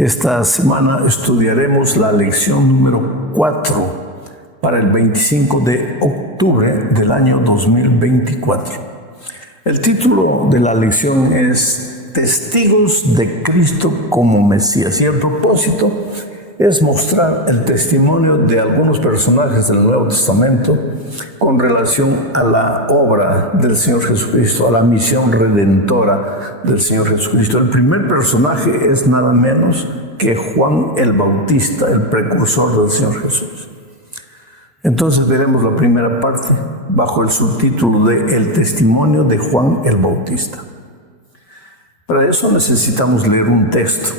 Esta semana estudiaremos la lección número 4 para el 25 de octubre del año 2024. El título de la lección es Testigos de Cristo como Mesías, y el propósito es mostrar el testimonio de algunos personajes del Nuevo Testamento con relación a la obra del Señor Jesucristo, a la misión redentora del Señor Jesucristo. El primer personaje es nada menos que Juan el Bautista, el precursor del Señor Jesús. Entonces veremos la primera parte bajo el subtítulo de El testimonio de Juan el Bautista. Para eso necesitamos leer un texto.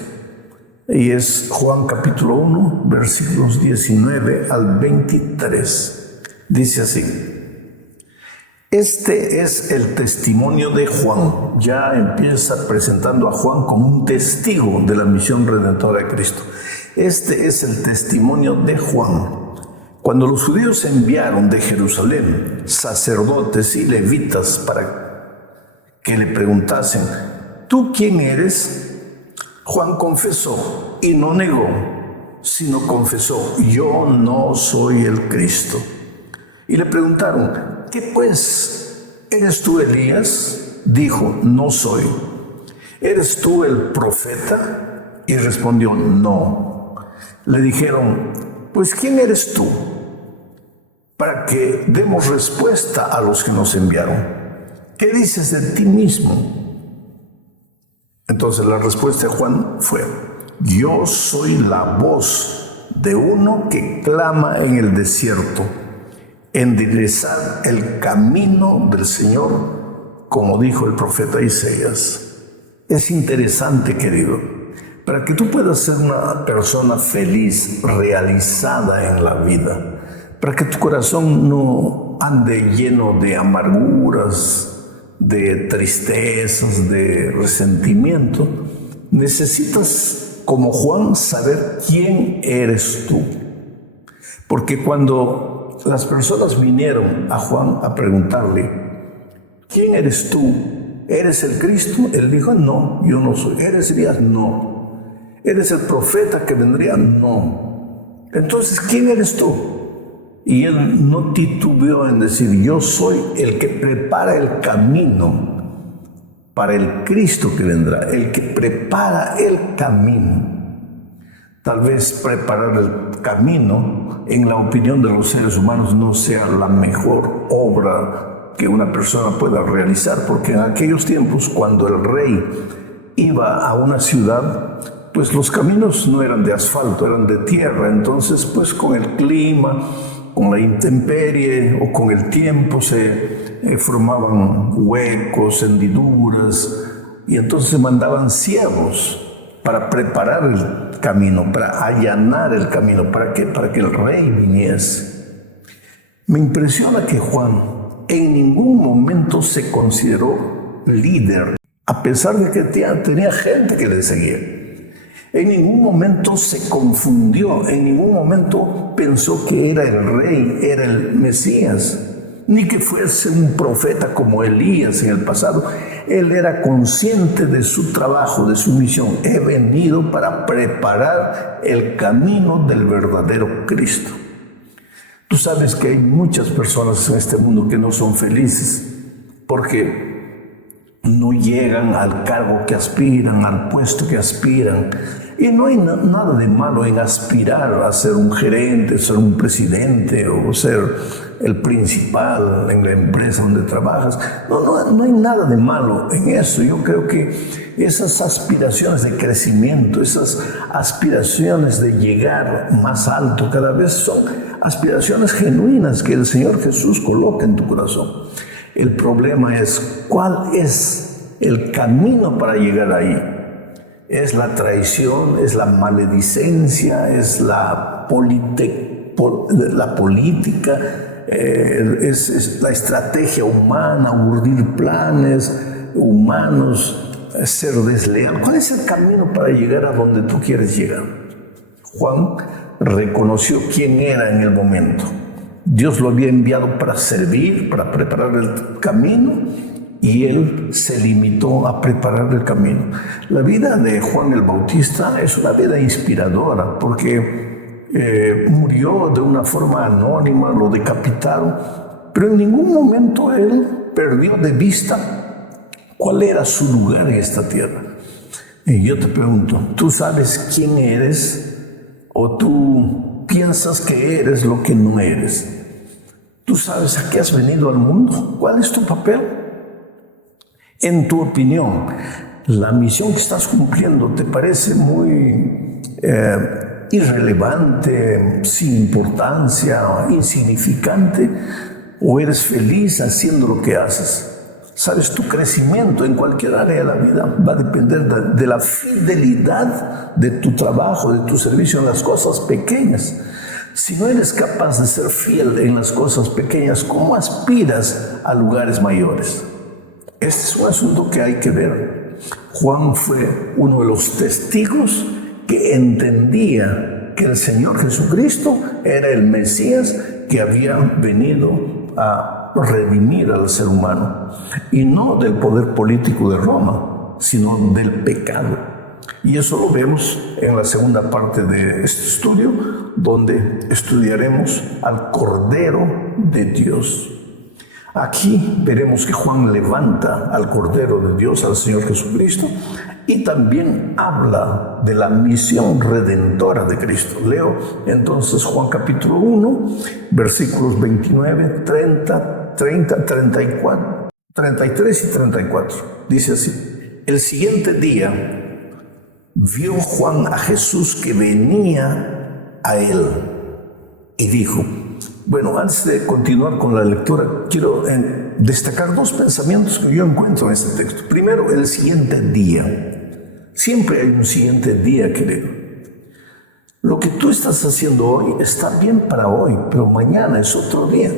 Y es Juan capítulo 1, versículos 19 al 23. Dice así: Este es el testimonio de Juan. Ya empieza presentando a Juan como un testigo de la misión redentora de Cristo. Este es el testimonio de Juan. Cuando los judíos enviaron de Jerusalén sacerdotes y levitas para que le preguntasen: ¿Tú quién eres? Juan confesó y no negó, sino confesó: yo no soy el Cristo. Y le preguntaron: ¿qué pues? ¿Eres tú Elías? Dijo: no soy. ¿Eres tú el profeta? Y respondió: no. Le dijeron: pues ¿quién eres tú? Para que demos respuesta a los que nos enviaron. ¿Qué dices de ti mismo? Entonces la respuesta de Juan fue: yo soy la voz de uno que clama en el desierto, enderezad el camino del Señor, como dijo el profeta Isaías. Es interesante, querido, para que tú puedas ser una persona feliz, realizada en la vida, para que tu corazón no ande lleno de amarguras, de tristezas, de resentimiento, necesitas, como Juan, saber quién eres tú. Porque cuando las personas vinieron a Juan a preguntarle: ¿quién eres tú? ¿Eres el Cristo? Él dijo: no, yo no soy. ¿Eres Elías? No. ¿Eres el profeta que vendría? No. Entonces, ¿quién eres tú? Y él no titubeó en decir: yo soy el que prepara el camino para el Cristo que vendrá, el que prepara el camino. Tal vez preparar el camino, en la opinión de los seres humanos, no sea la mejor obra que una persona pueda realizar, porque en aquellos tiempos, cuando el rey iba a una ciudad, pues los caminos no eran de asfalto, eran de tierra. Entonces, pues con el clima, con la intemperie o con el tiempo se formaban huecos, hendiduras, y entonces mandaban siervos para preparar el camino, para allanar el camino. ¿Para qué? Para que el rey viniese. Me impresiona que Juan en ningún momento se consideró líder, a pesar de que tenía gente que le seguía. En ningún momento se confundió, en ningún momento pensó que era el rey, era el Mesías, ni que fuese un profeta como Elías en el pasado. Él era consciente de su trabajo, de su misión. He venido para preparar el camino del verdadero Cristo. Tú sabes que hay muchas personas en este mundo que no son felices porque no llegan al cargo que aspiran, al puesto que aspiran. Y no hay nada de malo en aspirar a ser un gerente, ser un presidente o ser el principal en la empresa donde trabajas. No hay nada de malo en eso. Yo creo que esas aspiraciones de crecimiento, esas aspiraciones de llegar más alto cada vez son aspiraciones genuinas que el Señor Jesús coloca en tu corazón. El problema es: ¿cuál es el camino para llegar ahí? ¿Es la traición? ¿Es la maledicencia? ¿Es la política? ¿Es la estrategia humana? ¿Urdir planes humanos? ¿Ser desleal? ¿Cuál es el camino para llegar a donde tú quieres llegar? Juan reconoció quién era en el momento. Dios lo había enviado para servir, para preparar el camino, y él se limitó a preparar el camino. La vida de Juan el Bautista es una vida inspiradora porque murió de una forma anónima, lo decapitaron, pero en ningún momento él perdió de vista cuál era su lugar en esta tierra. Y yo te pregunto, ¿tú sabes quién eres o tú piensas que eres lo que no eres? ¿Tú sabes a qué has venido al mundo? ¿Cuál es tu papel? En tu opinión, la misión que estás cumpliendo te parece muy irrelevante, sin importancia, insignificante, o eres feliz haciendo lo que haces. Sabes, tu crecimiento en cualquier área de la vida va a depender de la fidelidad de tu trabajo, de tu servicio en las cosas pequeñas. Si no eres capaz de ser fiel en las cosas pequeñas, ¿cómo aspiras a lugares mayores? Este es un asunto que hay que ver. Juan fue uno de los testigos que entendía que el Señor Jesucristo era el Mesías que había venido a redimir al ser humano, y no del poder político de Roma, sino del pecado. Y eso lo vemos en la segunda parte de este estudio, donde estudiaremos al Cordero de Dios. Aquí veremos que Juan levanta al Cordero de Dios, al Señor Jesucristo, y también habla de la misión redentora de Cristo. Leo entonces Juan capítulo 1, versículos 29, 30, 34, 33 y 34. Dice así: el siguiente día vio Juan a Jesús que venía a él y dijo. Bueno, antes de continuar con la lectura, quiero destacar dos pensamientos que yo encuentro en este texto. Primero, el siguiente día. Siempre hay un siguiente día, querido. Lo que tú estás haciendo hoy está bien para hoy, pero mañana es otro día.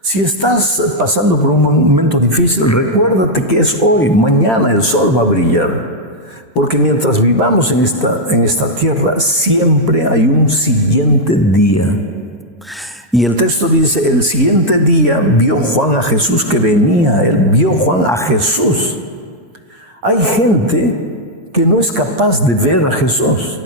Si estás pasando por un momento difícil, recuérdate que es hoy, mañana el sol va a brillar. Porque mientras vivamos en esta tierra, siempre hay un siguiente día. Y el texto dice, el siguiente día vio Juan a Jesús que venía a él. Vio Juan a Jesús. Hay gente que no es capaz de ver a Jesús.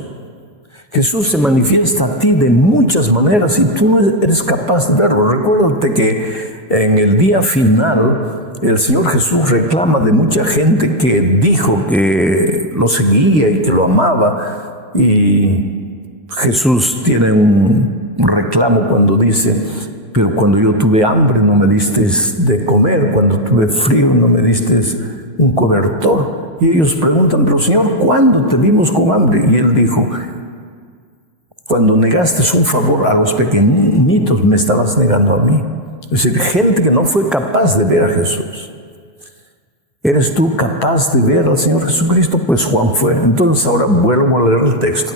Jesús se manifiesta a ti de muchas maneras y tú no eres capaz de verlo. Recuérdate que en el día final el Señor Jesús reclama de mucha gente que dijo que lo seguía y que lo amaba. Y Jesús tiene un reclamo cuando dice, pero cuando yo tuve hambre no me diste de comer, cuando tuve frío no me diste un cobertor. Y ellos preguntan, pero Señor, ¿cuándo te vimos con hambre? Y él dijo, cuando negaste un favor a los pequeñitos me estabas negando a mí. Es decir, gente que no fue capaz de ver a Jesús. ¿Eres tú capaz de ver al Señor Jesucristo? Pues Juan fue. Entonces ahora vuelvo a leer el texto.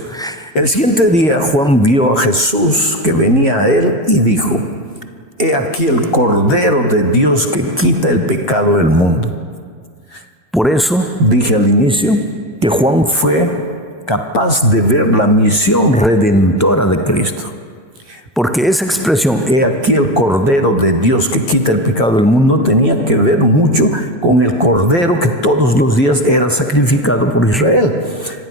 El siguiente día Juan vio a Jesús que venía a él y dijo, he aquí el Cordero de Dios que quita el pecado del mundo. Por eso dije al inicio que Juan fue capaz de ver la misión redentora de Cristo. Porque esa expresión, he aquí el Cordero de Dios que quita el pecado del mundo, tenía que ver mucho con el Cordero que todos los días era sacrificado por Israel.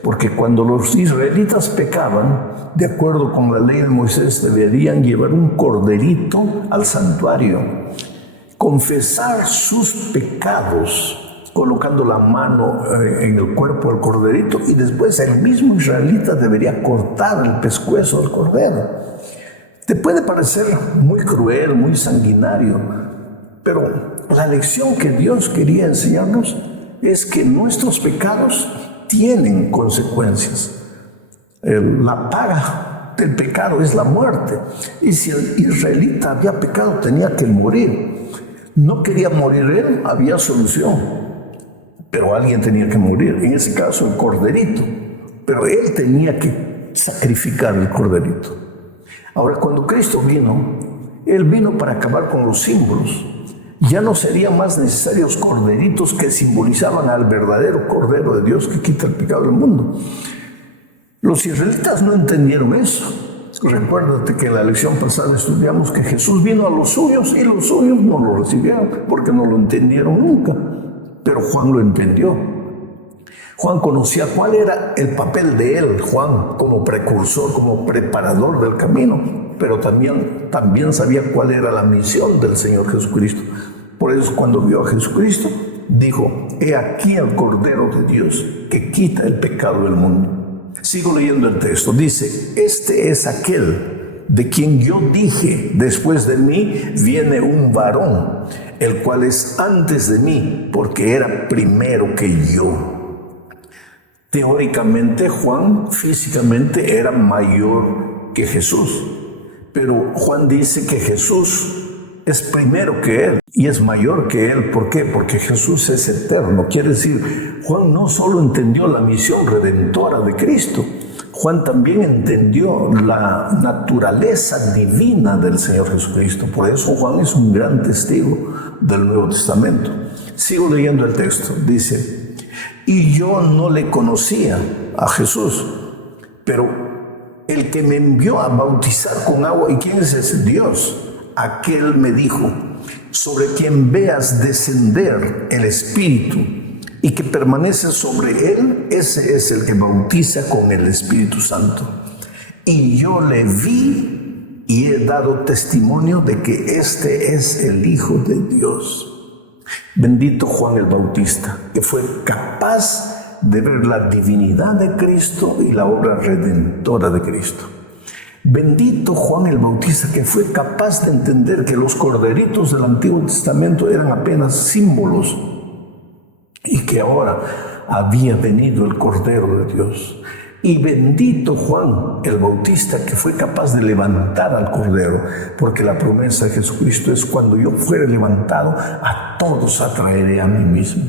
Porque cuando los israelitas pecaban, de acuerdo con la ley de Moisés, deberían llevar un corderito al santuario, confesar sus pecados, colocando la mano en el cuerpo del corderito, y después el mismo israelita debería cortar el pescuezo del cordero. Te puede parecer muy cruel, muy sanguinario, pero la lección que Dios quería enseñarnos es que nuestros pecados tienen consecuencias. La paga del pecado es la muerte. Y si el israelita había pecado, tenía que morir. No quería morir él, había solución. Pero alguien tenía que morir. En ese caso, el corderito. Pero él tenía que sacrificar el corderito. Ahora, cuando Cristo vino, Él vino para acabar con los símbolos. Ya no serían más necesarios corderitos que simbolizaban al verdadero Cordero de Dios que quita el pecado del mundo. Los israelitas no entendieron eso. Recuérdate que en la lección pasada estudiamos que Jesús vino a los suyos y los suyos no lo recibieron porque no lo entendieron nunca. Pero Juan lo entendió. Juan conocía cuál era el papel de él, Juan, como precursor, como preparador del camino, pero también sabía cuál era la misión del Señor Jesucristo. Por eso cuando vio a Jesucristo, dijo: he aquí el Cordero de Dios que quita el pecado del mundo. Sigo leyendo el texto. Dice: este es aquel de quien yo dije, después de mí viene un varón, el cual es antes de mí, porque era primero que yo. Teóricamente, Juan físicamente era mayor que Jesús, pero Juan dice que Jesús es primero que él y es mayor que él. ¿Por qué? Porque Jesús es eterno. Quiere decir, Juan no solo entendió la misión redentora de Cristo, Juan también entendió la naturaleza divina del Señor Jesucristo. Por eso Juan es un gran testigo del Nuevo Testamento. Sigo leyendo el texto. Dice: y yo no le conocía a Jesús, pero el que me envió a bautizar con agua, ¿y quién es ese? Dios. Aquel me dijo: sobre quien veas descender el Espíritu y que permanece sobre él, ese es el que bautiza con el Espíritu Santo. Y yo le vi y he dado testimonio de que este es el Hijo de Dios. Bendito Juan el Bautista, que fue capaz de ver la divinidad de Cristo y la obra redentora de Cristo. Bendito Juan el Bautista, que fue capaz de entender que los corderitos del Antiguo Testamento eran apenas símbolos y que ahora había venido el Cordero de Dios. Y bendito Juan el Bautista, que fue capaz de levantar al Cordero, porque la promesa de Jesucristo es: cuando yo fuere levantado, a todos atraeré a mí mismo.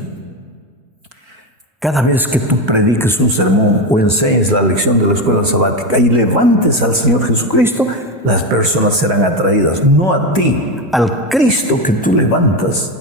Cada vez que tú prediques un sermón o enseñes la lección de la escuela sabática y levantes al Señor Jesucristo, las personas serán atraídas, no a ti, al Cristo que tú levantas.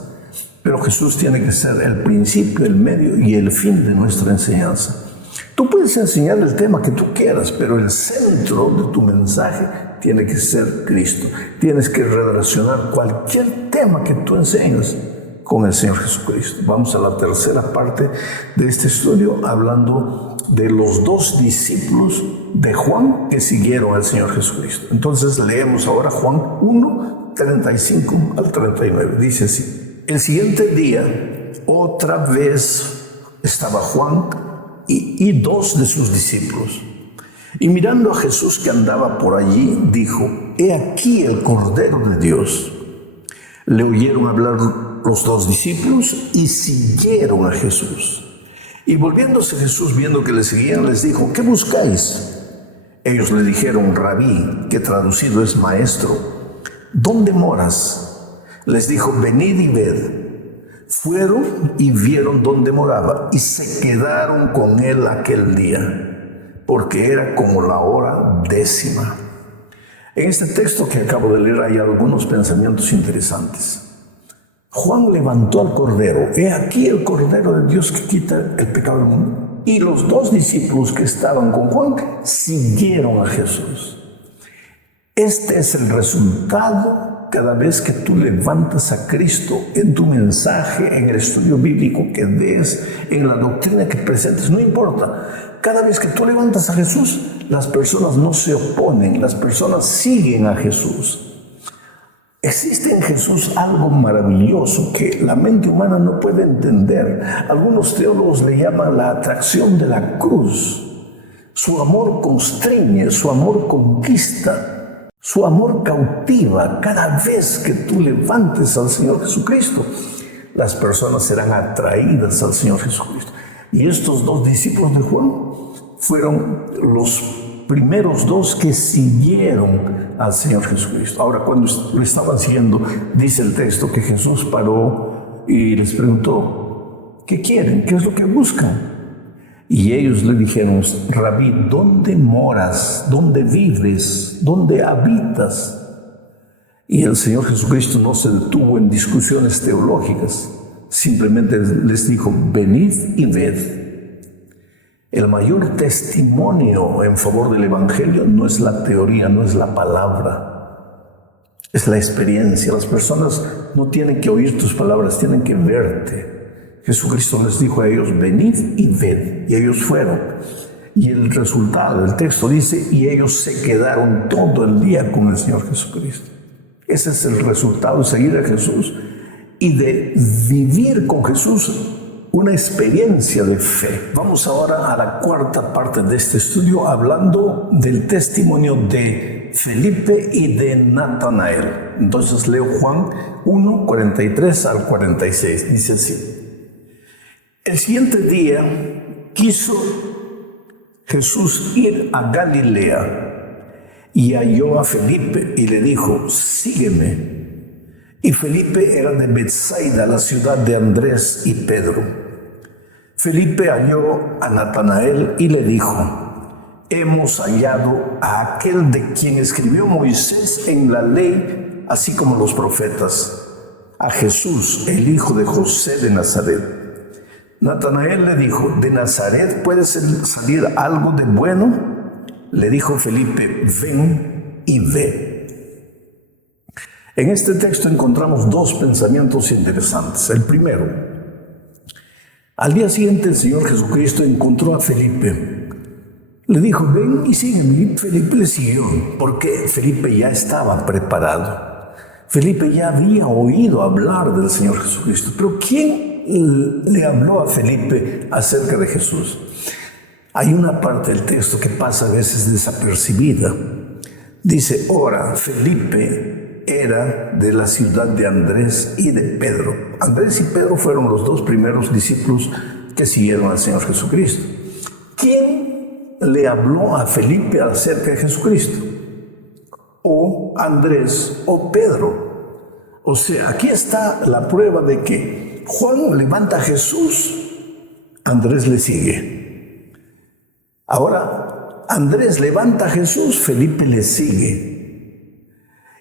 Pero Jesús tiene que ser el principio, el medio y el fin de nuestra enseñanza. Tú puedes enseñar el tema que tú quieras, pero el centro de tu mensaje tiene que ser Cristo. Tienes que relacionar cualquier tema que tú enseñes con el Señor Jesucristo. Vamos a la tercera parte de este estudio, hablando de los dos discípulos de Juan que siguieron al Señor Jesucristo. Entonces leemos ahora Juan 1, 35 al 39. Dice así: el siguiente día, otra vez estaba Juan y dos de sus discípulos. Y mirando a Jesús que andaba por allí, dijo: he aquí el Cordero de Dios. Le oyeron hablar los dos discípulos y siguieron a Jesús. Y volviéndose Jesús, viendo que le seguían, les dijo: ¿qué buscáis? Ellos le dijeron: Rabí, que traducido es maestro, ¿dónde moras? Les dijo: venid y ved. Fueron y vieron dónde moraba y se quedaron con él aquel día, porque era como la hora 10:00. En este texto que acabo de leer hay algunos pensamientos interesantes. Juan levantó al Cordero: he aquí el Cordero de Dios que quita el pecado del mundo. Y los dos discípulos que estaban con Juan siguieron a Jesús. Este es el resultado cada vez que tú levantas a Cristo en tu mensaje, en el estudio bíblico que des, en la doctrina que presentes, no importa. Cada vez que tú levantas a Jesús, las personas no se oponen, las personas siguen a Jesús. Existe en Jesús algo maravilloso que la mente humana no puede entender. Algunos teólogos le llaman la atracción de la cruz. Su amor constriñe, su amor conquista, su amor cautiva. Cada vez que tú levantes al Señor Jesucristo, las personas serán atraídas al Señor Jesucristo. Y estos dos discípulos de Juan fueron los primeros dos que siguieron al Señor Jesucristo. Ahora, cuando lo estaban siguiendo, dice el texto que Jesús paró y les preguntó: ¿qué quieren? ¿Qué es lo que buscan? Y ellos le dijeron: Rabí, ¿dónde moras? ¿Dónde vives? ¿Dónde habitas? Y el Señor Jesucristo no se detuvo en discusiones teológicas. Simplemente les dijo: venid y ved. El mayor testimonio en favor del Evangelio no es la teoría, no es la palabra, es la experiencia. Las personas no tienen que oír tus palabras, tienen que verte. Jesucristo les dijo a ellos, venid y ved, y ellos fueron. Y el resultado, el texto dice, y ellos se quedaron todo el día con el Señor Jesucristo. Ese es el resultado de seguir a Jesús y de vivir con Jesús una experiencia de fe. Vamos ahora a la cuarta parte de este estudio, hablando del testimonio de Felipe y de Natanael. Entonces leo Juan 1, 43 al 46. Dice así: el siguiente día quiso Jesús ir a Galilea y halló a Felipe y le dijo, sígueme. Y Felipe era de Betsaida, la ciudad de Andrés y Pedro. Felipe halló a Natanael y le dijo, hemos hallado a aquel de quien escribió Moisés en la ley, así como los profetas, a Jesús, el hijo de José de Nazaret. Natanael le dijo, ¿de Nazaret puede salir algo de bueno? Le dijo Felipe, ven y ve. En este texto encontramos dos pensamientos interesantes. El primero, al día siguiente el Señor Jesucristo encontró a Felipe. Le dijo, ven y sígueme. Y Felipe le siguió, porque Felipe ya estaba preparado. Felipe ya había oído hablar del Señor Jesucristo. Pero ¿quién le habló a Felipe acerca de Jesús? Hay una parte del texto que pasa a veces desapercibida. Dice, ahora Felipe era de la ciudad de Andrés y de Pedro. Andrés y Pedro fueron los dos primeros discípulos que siguieron al Señor Jesucristo. ¿Quién le habló a Felipe acerca de Jesucristo? O Andrés o Pedro. O sea, aquí está la prueba de que Juan levanta a Jesús, Andrés le sigue. Ahora, Andrés levanta a Jesús, Felipe le sigue.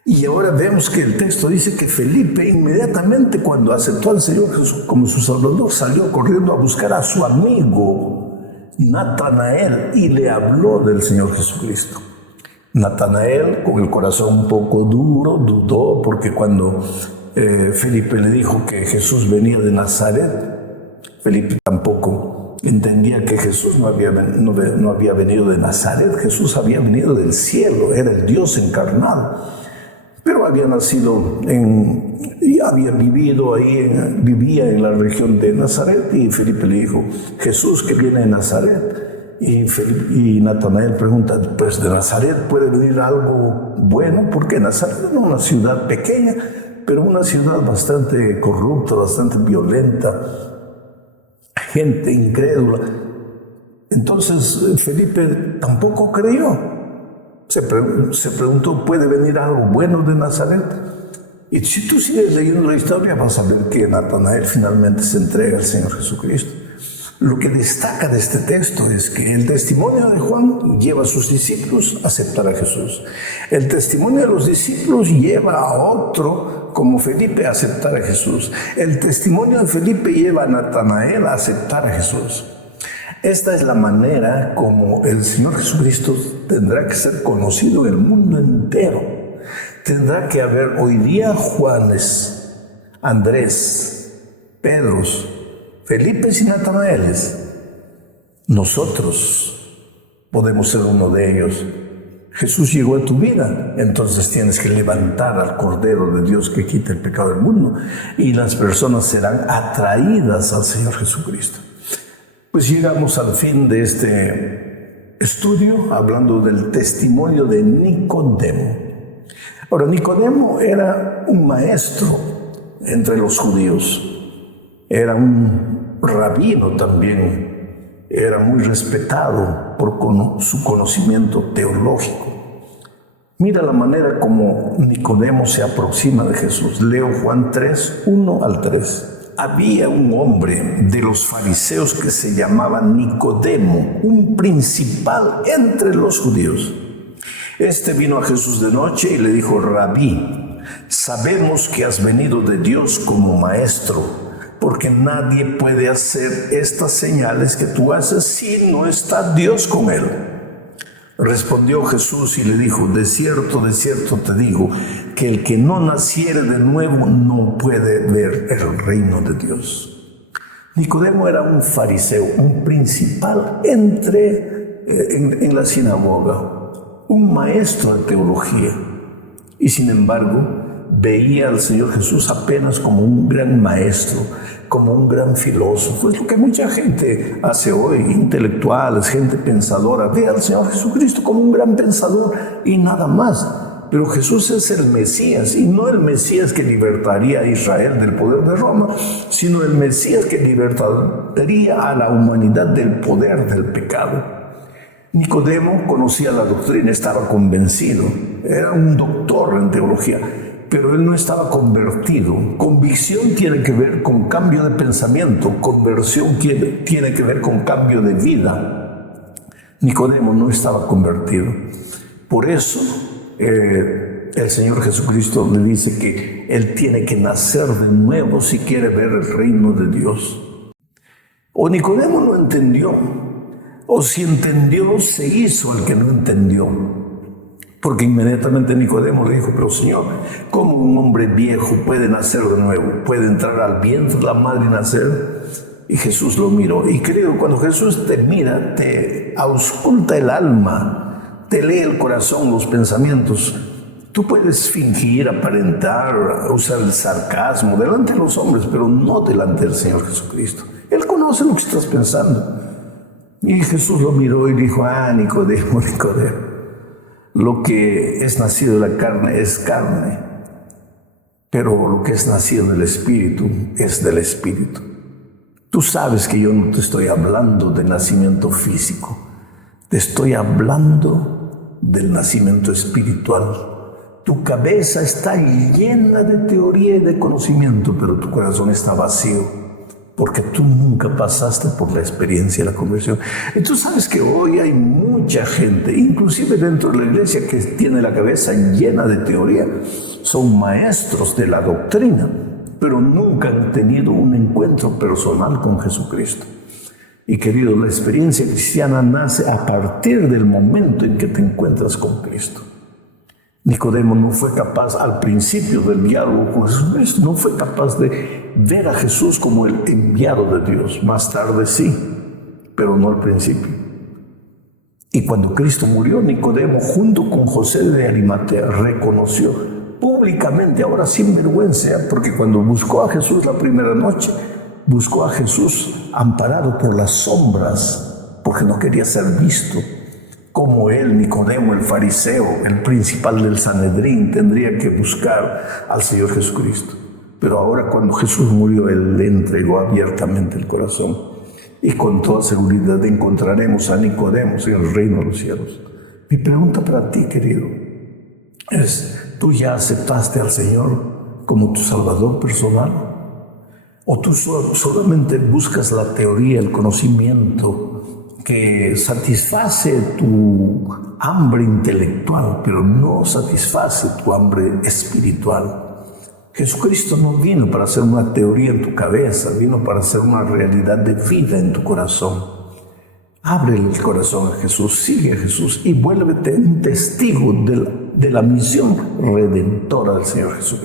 Y ahora vemos que el texto dice que Felipe inmediatamente cuando aceptó al Señor Jesús como su Salvador, salió corriendo a buscar a su amigo Natanael y le habló del Señor Jesucristo. Natanael, con el corazón un poco duro, dudó porque cuando Felipe le dijo que Jesús venía de Nazaret, Felipe tampoco entendía que Jesús no había venido de Nazaret. Jesús había venido del cielo, era el Dios encarnado, pero había nacido y había vivido ahí, vivía en la región de Nazaret. Y Felipe le dijo, Jesús que viene de Nazaret. Y Natanael pregunta, pues de Nazaret puede venir algo bueno, porque Nazaret era una ciudad pequeña, pero una ciudad bastante corrupta, bastante violenta, gente incrédula. Entonces Felipe tampoco creyó. Se preguntó, ¿puede venir algo bueno de Nazaret? Y si tú sigues leyendo la historia vas a ver que Natanael finalmente se entrega al Señor Jesucristo. Lo que destaca de este texto es que el testimonio de Juan lleva a sus discípulos a aceptar a Jesús. El testimonio de los discípulos lleva a otro, como Felipe, a aceptar a Jesús. El testimonio de Felipe lleva a Natanael a aceptar a Jesús. Esta es la manera como el Señor Jesucristo tendrá que ser conocido en el mundo entero. Tendrá que haber hoy día Juanes, Andrés, Pedros, Felipe y Natanaeles. Nosotros podemos ser uno de ellos. Jesús llegó a tu vida, entonces tienes que levantar al Cordero de Dios que quita el pecado del mundo y las personas serán atraídas al Señor Jesucristo. Pues llegamos al fin de este estudio hablando del testimonio de Nicodemo. Ahora, Nicodemo era un maestro entre los judíos, era un rabino también, era muy respetado por su conocimiento teológico. Mira la manera como Nicodemo se aproxima de Jesús. Leo Juan 3, 1 al 3. Había un hombre de los fariseos que se llamaba Nicodemo, un principal entre los judíos. Este vino a Jesús de noche y le dijo, Rabí, sabemos que has venido de Dios como maestro, porque nadie puede hacer estas señales que tú haces si no está Dios con él. Respondió Jesús y le dijo: de cierto te digo, que el que no naciere de nuevo no puede ver el reino de Dios. Nicodemo era un fariseo, un principal en la sinagoga, un maestro de teología, y sin embargo veía al Señor Jesús apenas como un gran maestro, como un gran filósofo. Es lo que mucha gente hace hoy, intelectuales, gente pensadora, ve al Señor Jesucristo como un gran pensador y nada más. Pero Jesús es el Mesías, y no el Mesías que libertaría a Israel del poder de Roma, sino el Mesías que libertaría a la humanidad del poder del pecado. Nicodemo conocía la doctrina, estaba convencido, era un doctor en teología, pero él no estaba convertido. Convicción tiene que ver con cambio de pensamiento, conversión tiene que ver con cambio de vida. Nicodemo no estaba convertido. Por eso el Señor Jesucristo le dice que él tiene que nacer de nuevo si quiere ver el reino de Dios. O Nicodemo no entendió, o si entendió, se hizo el que no entendió. Porque inmediatamente Nicodemo le dijo: pero Señor, ¿cómo un hombre viejo puede nacer de nuevo? ¿Puede entrar al vientre de la madre y nacer? Y Jesús lo miró, y creo, cuando Jesús te mira, te ausculta el alma, te lee el corazón, los pensamientos. Tú puedes fingir, aparentar, usar el sarcasmo delante de los hombres, pero no delante del Señor Jesucristo. Él conoce lo que estás pensando. Y Jesús lo miró y dijo: Nicodemo, lo que es nacido de la carne es carne, pero lo que es nacido del Espíritu es del Espíritu. Tú sabes que yo no te estoy hablando de nacimiento físico, te estoy hablando del nacimiento espiritual. Tu cabeza está llena de teoría y de conocimiento, pero tu corazón está vacío, porque tú nunca pasaste por la experiencia de la conversión. Y tú sabes que hoy hay mucha gente, inclusive dentro de la iglesia, que tiene la cabeza llena de teoría. Son maestros de la doctrina, pero nunca han tenido un encuentro personal con Jesucristo. Y querido, la experiencia cristiana nace a partir del momento en que te encuentras con Cristo. Nicodemo no fue capaz al principio del diálogo con Jesucristo, no fue capaz de ver a Jesús como el enviado de Dios. Más tarde sí, pero no al principio. Y cuando Cristo murió, Nicodemo, junto con José de Arimatea, reconoció públicamente, ahora sin vergüenza, porque cuando buscó a Jesús la primera noche, buscó a Jesús amparado por las sombras, porque no quería ser visto. Como él, Nicodemo, el fariseo, el principal del Sanedrín, tendría que buscar al Señor Jesucristo. Pero ahora, cuando Jesús murió, él le entregó abiertamente el corazón. Y con toda seguridad encontraremos a Nicodemo en el reino de los cielos. Mi pregunta para ti, querido, es: ¿tú ya aceptaste al Señor como tu Salvador personal? ¿O tú solamente buscas la teoría, el conocimiento que satisface tu hambre intelectual, pero no satisface tu hambre espiritual? Jesucristo no vino para hacer una teoría en tu cabeza, vino para hacer una realidad de vida en tu corazón. Ábrele el corazón a Jesús, sigue a Jesús y vuélvete un testigo de la misión redentora del Señor Jesucristo.